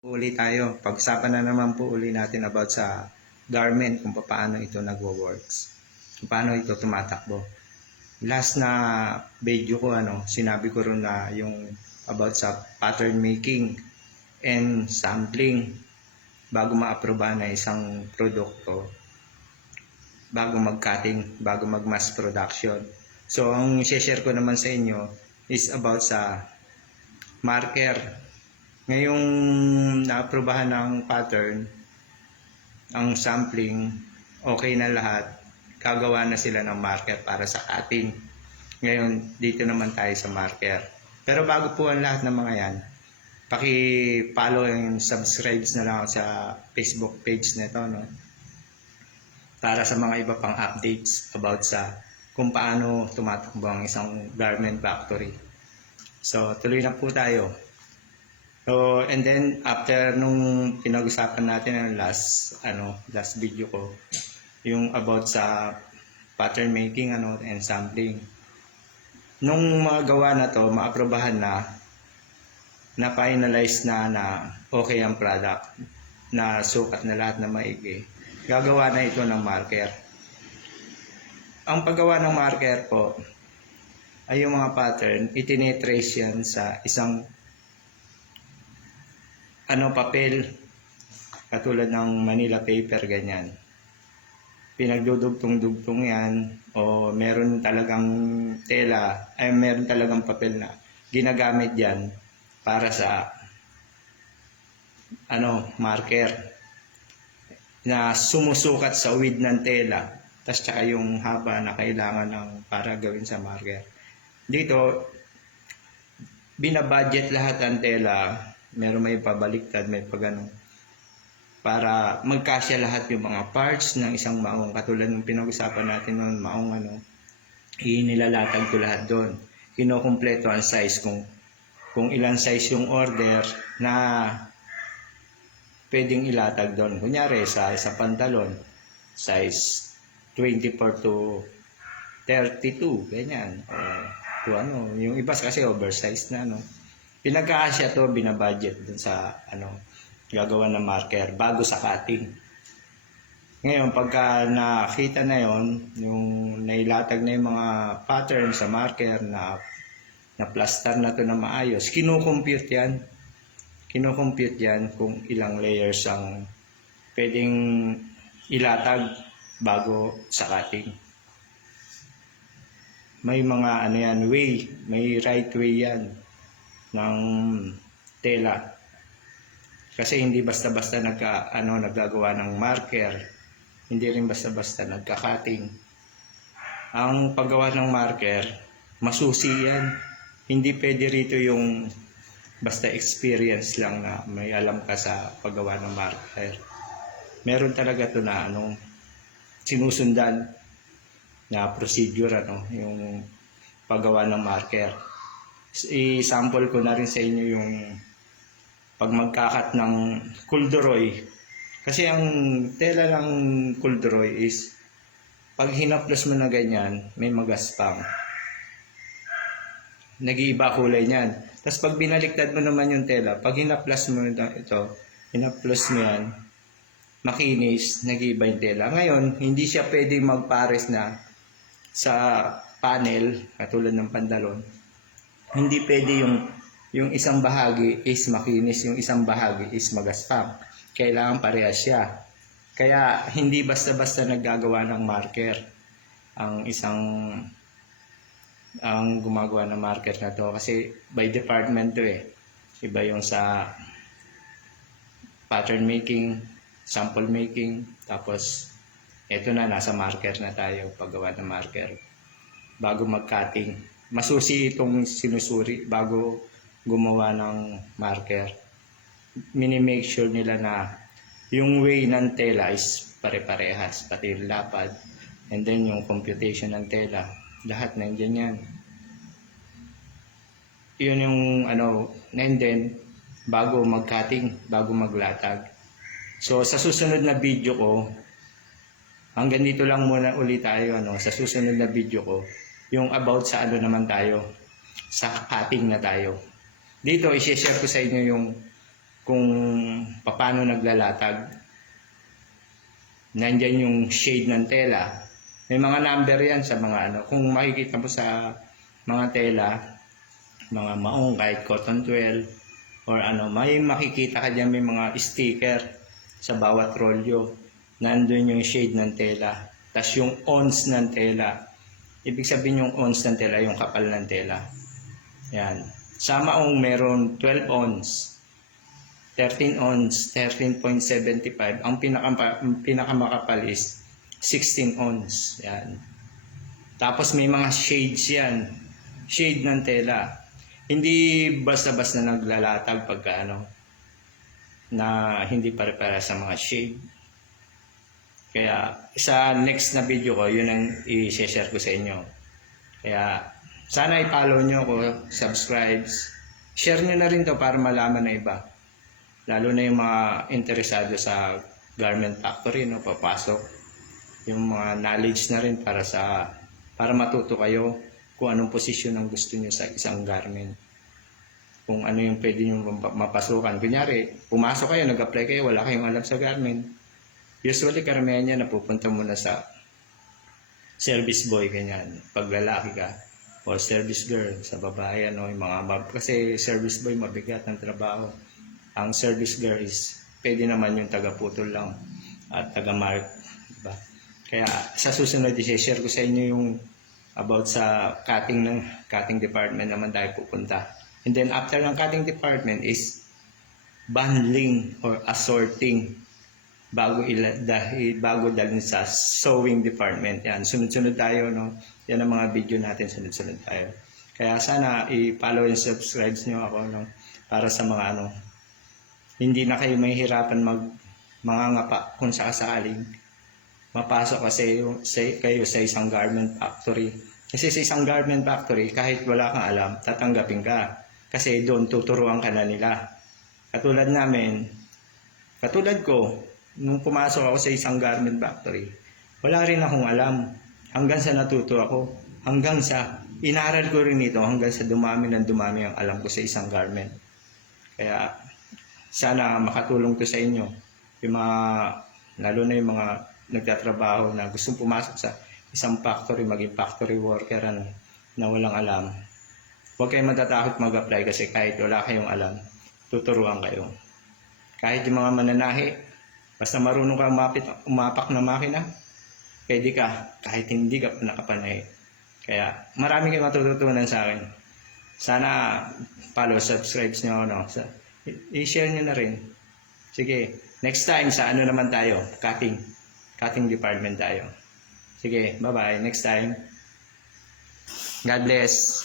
Uli tayo. Pag-usapan na naman po uli natin about sa garment, kung paano ito nagwo-works. Kung paano ito tumatakbo. Last na video ko, sinabi ko rin na yung about sa pattern making and sampling bago ma-aprobahan na isang produkto, bago mag-cutting, bago mag-mass production. So, ang i-share ko naman sa inyo is about sa marker. Ngayong na-aprobahan ng pattern, ang sampling, okay na lahat, gagawa na sila ng marker para sa cutting. Ngayon, dito naman tayo sa marker. Pero bago po ang lahat ng mga yan, paki-follow and subscribe na lang sa Facebook page nito, no? Para sa mga iba pang updates about sa kung paano tumatakbo ang isang garment factory. So, tuloy na po tayo. So, and then after nung pinag-usapan natin ang last video ko, yung about sa pattern making and sampling. Nung mga gawa na to, maaprobahan na finalize na okay ang product, na sukat na lahat na maigi. Gagawa na ito ng marker. Ang paggawa ng marker po ay yung mga pattern, itine-trace yan sa isang papel, katulad ng Manila paper, ganyan. Pinagdudugtong-dugtong yan, o meron talagang tela, ay meron talagang papel na ginagamit yan para sa marker, na sumusukat sa width ng tela, tas tsaka yung haba na kailangan para gawin sa marker. Dito, binabudget lahat ang tela. Meron may pabaliktad, may pagano, para magkasya lahat yung mga parts ng isang maong. Katulad ng pinag-usapan natin noon, maong inilalatag ko lahat doon. Kinokompleto ang size, kung ilang size yung order na pwedeng ilatag doon. Kunyari sa isang pantalon, size 24 to 32, ganyan. Yung iba kasi oversized na, pinagkakasya to, binabudget dun sa gagawa ng marker bago sa cutting. Ngayon, pagka nakita na yon, yung nailatag na yung mga pattern sa marker, na plaster na to na maayos, kinocompute yan kung ilang layers ang pwedeng ilatag bago sa cutting. May mga may right way yan ng tela, kasi hindi basta-basta naggagawa ng marker, hindi rin basta-basta nagka-cutting. Ang paggawa ng marker, masusi yan. Hindi pwede rito yung basta experience lang na may alam ka sa paggawa ng marker. Meron talaga to na sinusundan na procedure, yung paggawa ng marker. I-sample ko na rin sa inyo yung pag magkakat ng kulduroy. Kasi ang tela ng kulduroy is, pag hinaplos mo na ganyan, may magaspang, nag-iiba kulay niyan. Tapos pag binaliktad mo naman yung tela, pag hinaplos mo yan, makinis, nag-iiba yung tela. Ngayon, hindi siya pwedeng magpares na sa panel, katulad ng pantalon. Hindi pwede yung isang bahagi is makinis, yung isang bahagi is magaspang. Kailangan parehas siya. Kaya hindi basta-basta naggagawa ng marker ang gumagawa ng marker na to, kasi by department to Iba yung sa pattern making, sample making, tapos eto na, nasa marker na tayo, paggawa ng marker bago mag-cutting. Masusi itong sinusuri bago gumawa ng marker. Minimake sure nila na yung way ng tela is pare-parehas, pati yung lapad, and then yung computation ng tela, lahat nandiyan yan. Yun yung and then bago mag-cutting, bago maglatag. So sa susunod na video ko, hanggang dito lang muna ulit tayo. Sa susunod na video ko, yung about sa naman tayo, sa cutting na tayo. Dito, i-share ko sa inyo yung kung paano naglalatag. Nandyan yung shade ng tela. May mga number yan sa mga ano. Kung makikita mo sa mga tela, mga maong kahit cotton 12 or ano, may makikita ka dyan, may mga sticker sa bawat rolyo. Nandun yung shade ng tela. Tas yung ons ng tela. Ibig sabihin yung ons ng tela, yung kapal ng tela. Yan. Sa maong meron 12 ons, 13 ons, 13.75. Ang pinakamakapal is 16 ons. Yan. Tapos may mga shades yan. Shade ng tela. Hindi basta-basta naglalatag pagka ano, na hindi pare-para sa mga shade. Kaya sa next na video ko, yun ang i-share ko sa inyo. Kaya sana i-follow nyo ako, subscribe, share nyo na rin to para malaman na iba. Lalo na yung mga interesado sa garment factory, no, papasok. Yung mga knowledge na rin para matuto kayo kung anong posisyon ang gusto nyo sa isang garment. Kung ano yung pwede nyo mapasukan. Kunyari, pumasok kayo, nag-apply kayo, wala kayong alam sa garment. Usually, karamihan niya napupunta muna sa service boy, ganyan. Pag lalaki ka, o service girl, sa babae, ano, yung kasi service boy, mabigat ang trabaho. Ang service girl is, pwede naman yung taga-putol lang at taga-mark. Diba? Kaya, sa susunod, i-share ko sa inyo yung about sa cutting department naman tayo pupunta. And then, after ng cutting department is bundling or assorting bago dalhin sa sewing department. Yan, sunod-sunod tayo, no? Yan ang mga video natin, sunod-sunod tayo. Kaya sana i-follow and subscribe nyo ako, no? Para sa mga ano, hindi na kayo mahihirapan mangangapa kung sakasakaling mapasok kayo sa isang garment factory. Kasi sa isang garment factory, kahit wala kang alam, tatanggapin ka. Kasi doon tuturuan ka na nila. Katulad ko, nung pumasok ako sa isang garment factory, wala rin akong alam. Hanggang sa natuto ako, hanggang sa inaral ko rin ito, hanggang sa dumami ang alam ko sa isang garment. Kaya sana makatulong to sa inyo. Yung mga, lalo na yung mga nagtatrabaho na gustong pumasok sa isang factory, maging factory worker, ano, na walang alam. Huwag kayong matatakot mag-apply kasi kahit wala kayong alam, tuturuan kayo. Kahit yung mga mananahi, basta marunong ka umapak na makina, pwede ka, kahit hindi ka pa nakapanahi. Kaya marami kayong matututunan sa akin. Sana follow, subscribe nyo, no? I-share nyo na rin. Sige, next time sa ano naman tayo, cutting department tayo. Sige, bye-bye. Next time. God bless.